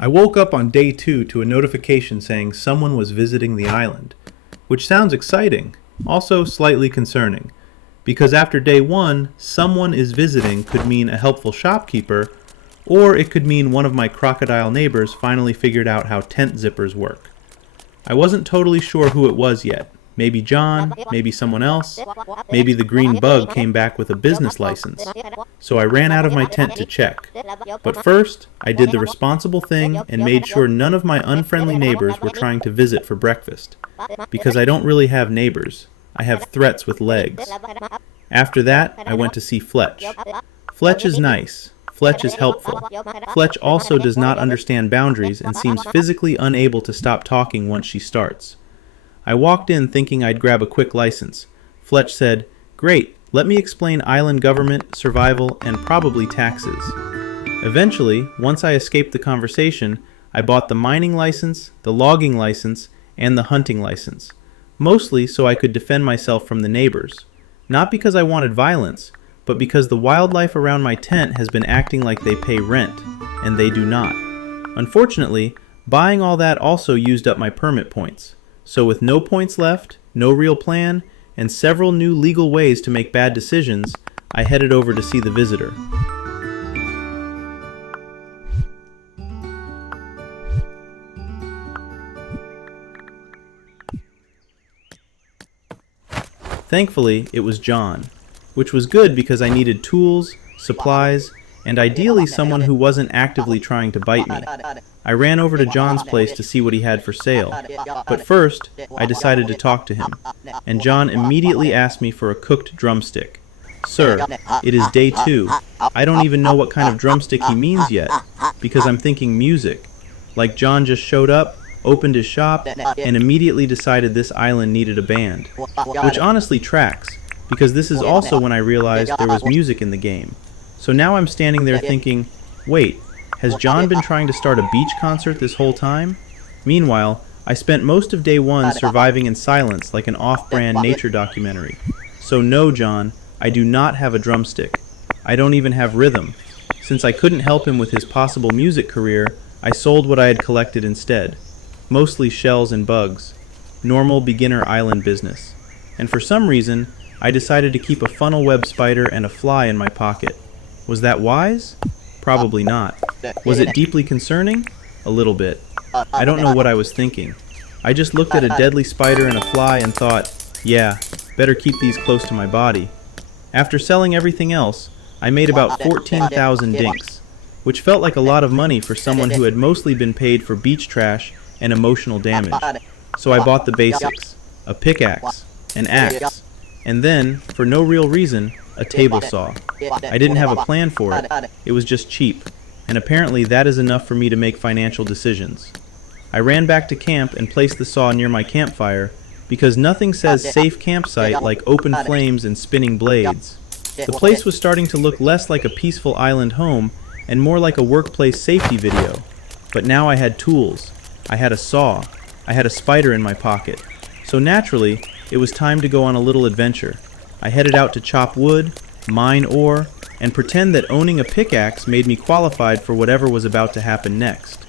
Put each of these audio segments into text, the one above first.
I woke up on day 2 to a notification saying someone was visiting the island, which sounds exciting, also slightly concerning, because after day 1, someone is visiting could mean a helpful shopkeeper, or it could mean one of my crocodile neighbors finally figured out how tent zippers work. I wasn't totally sure who it was yet. Maybe John, maybe someone else, maybe the green bug came back with a business license. So I ran out of my tent to check. But first, I did the responsible thing and made sure none of my unfriendly neighbors were trying to visit for breakfast. Because I don't really have neighbors. I have threats with legs. After that, I went to see Fletch. Fletch is nice. Fletch is helpful. Fletch also does not understand boundaries and seems physically unable to stop talking once she starts. I walked in thinking I'd grab a quick license. Fletch said, "Great, let me explain island government, survival, and probably taxes." Eventually, once I escaped the conversation, I bought the mining license, the logging license, and the hunting license. Mostly so I could defend myself from the neighbors. Not because I wanted violence, but because the wildlife around my tent has been acting like they pay rent, and they do not. Unfortunately, buying all that also used up my permit points. So with no points left, no real plan, and several new legal ways to make bad decisions, I headed over to see the visitor. Thankfully, it was John, which was good because I needed tools, supplies, and ideally someone who wasn't actively trying to bite me. I ran over to John's place to see what he had for sale, but first, I decided to talk to him, and John immediately asked me for a cooked drumstick. "Sir, it is day 2. I don't even know what kind of drumstick he means yet, because I'm thinking music. Like John just showed up, opened his shop, and immediately decided this island needed a band. Which honestly tracks, because this is also when I realized there was music in the game. So now I'm standing there thinking, wait, has John been trying to start a beach concert this whole time? Meanwhile, I spent most of day 1 surviving in silence like an off-brand nature documentary. So no, John, I do not have a drumstick. I don't even have rhythm. Since I couldn't help him with his possible music career, I sold what I had collected instead. Mostly shells and bugs. Normal beginner island business. And for some reason, I decided to keep a funnel web spider and a fly in my pocket. Was that wise? Probably not. Was it deeply concerning? A little bit. I don't know what I was thinking. I just looked at a deadly spider and a fly and thought, yeah, better keep these close to my body. After selling everything else, I made about 14,000 dinks, which felt like a lot of money for someone who had mostly been paid for beach trash and emotional damage. So I bought the basics, a pickaxe, an axe, and then, for no real reason, a table saw. I didn't have a plan for it. It was just cheap, and apparently that is enough for me to make financial decisions. I ran back to camp and placed the saw near my campfire because nothing says safe campsite like open flames and spinning blades. The place was starting to look less like a peaceful island home and more like a workplace safety video. But now I had tools. I had a saw. I had a spider in my pocket. So naturally, it was time to go on a little adventure. I headed out to chop wood, mine ore, and pretend that owning a pickaxe made me qualified for whatever was about to happen next.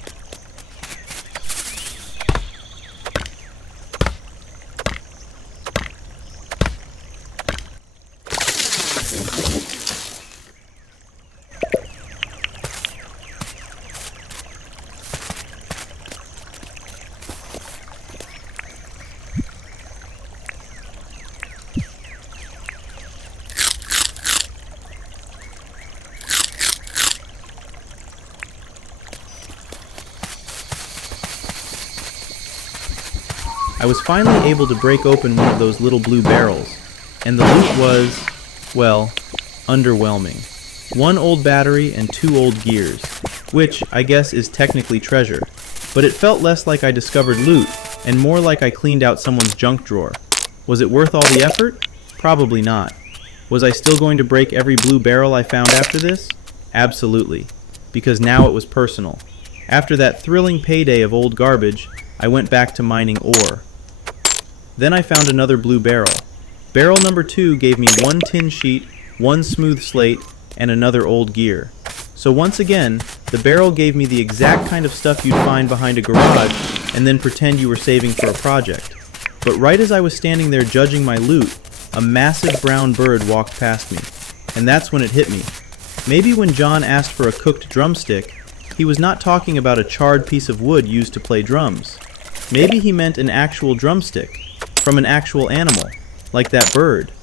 I was finally able to break open one of those little blue barrels, and the loot was, well, underwhelming. 1 old battery and 2 old gears, which I guess is technically treasure, but it felt less like I discovered loot and more like I cleaned out someone's junk drawer. Was it worth all the effort? Probably not. Was I still going to break every blue barrel I found after this? Absolutely, because now it was personal. After that thrilling payday of old garbage, I went back to mining ore. Then I found another blue barrel. Barrel number 2 gave me 1 tin sheet, 1 smooth slate, and another old gear. So once again, the barrel gave me the exact kind of stuff you'd find behind a garage and then pretend you were saving for a project. But right as I was standing there judging my loot, a massive brown bird walked past me. And that's when it hit me. Maybe when John asked for a cooked drumstick, he was not talking about a charred piece of wood used to play drums. Maybe he meant an actual drumstick, from an actual animal, like that bird.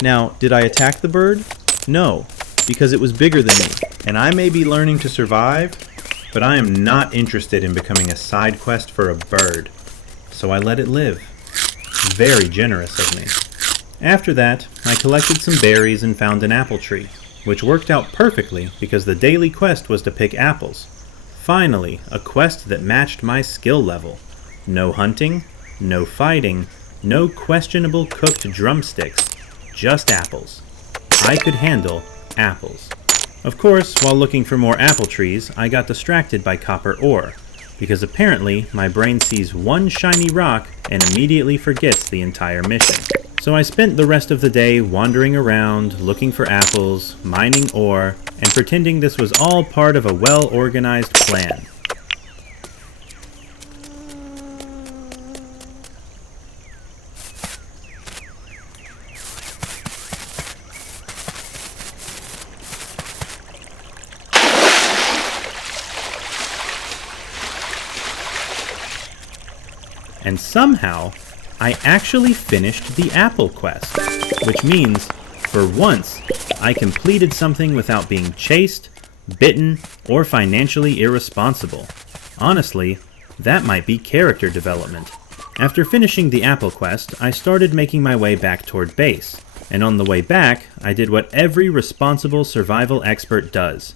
Now, did I attack the bird? No, because it was bigger than me. And I may be learning to survive, but I am not interested in becoming a side quest for a bird. So I let it live. Very generous of me. After that, I collected some berries and found an apple tree, which worked out perfectly because the daily quest was to pick apples. Finally, a quest that matched my skill level. No hunting, no fighting, no questionable cooked drumsticks, just apples. I could handle apples. Of course, while looking for more apple trees, I got distracted by copper ore, because apparently my brain sees one shiny rock and immediately forgets the entire mission. So I spent the rest of the day wandering around, looking for apples, mining ore, and pretending this was all part of a well-organized plan. And somehow, I actually finished the apple quest, which means, for once, I completed something without being chased, bitten, or financially irresponsible. Honestly, that might be character development. After finishing the apple quest, I started making my way back toward base, and on the way back, I did what every responsible survival expert does.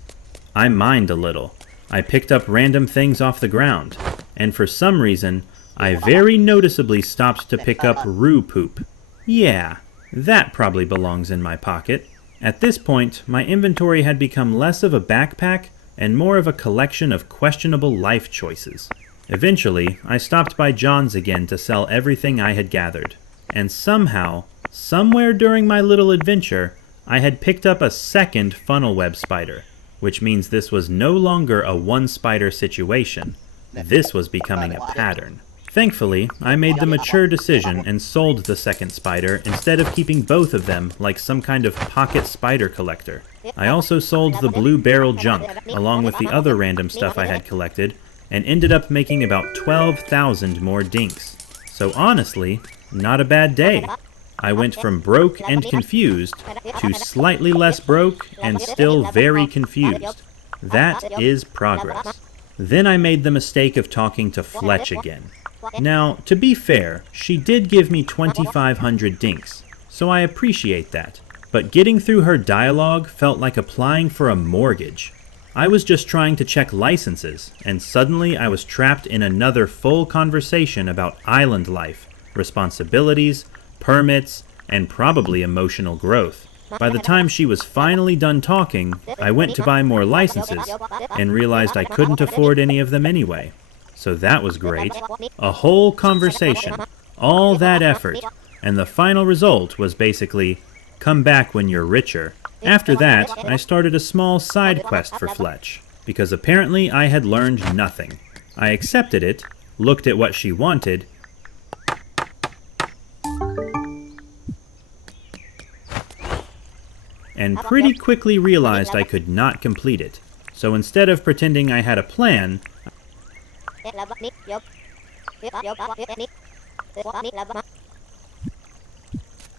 I mined a little. I picked up random things off the ground, and for some reason, I very noticeably stopped to pick up roo poop. Yeah, that probably belongs in my pocket. At this point, my inventory had become less of a backpack and more of a collection of questionable life choices. Eventually, I stopped by John's again to sell everything I had gathered. And somehow, somewhere during my little adventure, I had picked up a second funnel web spider, which means this was no longer a one spider situation. This was becoming a pattern. Thankfully, I made the mature decision and sold the second spider instead of keeping both of them like some kind of pocket spider collector. I also sold the blue barrel junk, along with the other random stuff I had collected, and ended up making about 12,000 more dinks. So honestly, not a bad day. I went from broke and confused to slightly less broke and still very confused. That is progress. Then I made the mistake of talking to Fletch again. Now, to be fair, she did give me 2,500 dinks, so I appreciate that. But getting through her dialogue felt like applying for a mortgage. I was just trying to check licenses, and suddenly I was trapped in another full conversation about island life, responsibilities, permits, and probably emotional growth. By the time she was finally done talking, I went to buy more licenses, and realized I couldn't afford any of them anyway. So that was great. A whole conversation, all that effort, and the final result was basically, come back when you're richer. After that, I started a small side quest for Fletch, because apparently I had learned nothing. I accepted it, looked at what she wanted, and pretty quickly realized I could not complete it. So instead of pretending I had a plan,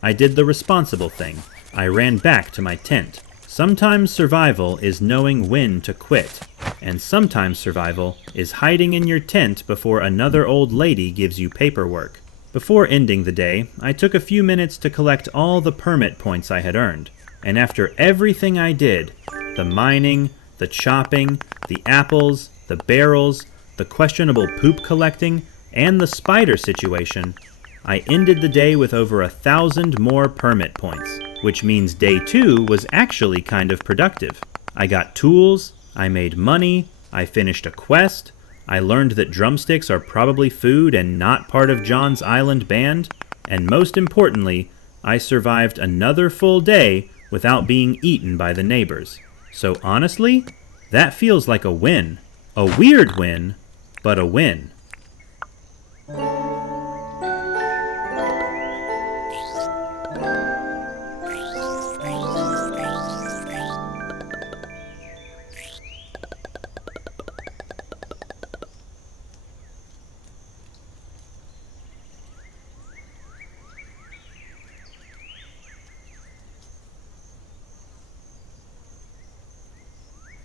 I did the responsible thing. I ran back to my tent. Sometimes survival is knowing when to quit, and sometimes survival is hiding in your tent before another old lady gives you paperwork. Before ending the day, I took a few minutes to collect all the permit points I had earned, and after everything I did, the mining, the chopping, the apples, the barrels, the questionable poop collecting, and the spider situation, I ended the day with over 1,000 more permit points, which means day 2 was actually kind of productive. I got tools, I made money, I finished a quest, I learned that drumsticks are probably food and not part of John's Island band, and most importantly, I survived another full day without being eaten by the neighbors. So honestly, That feels like a win. A weird win, but a win.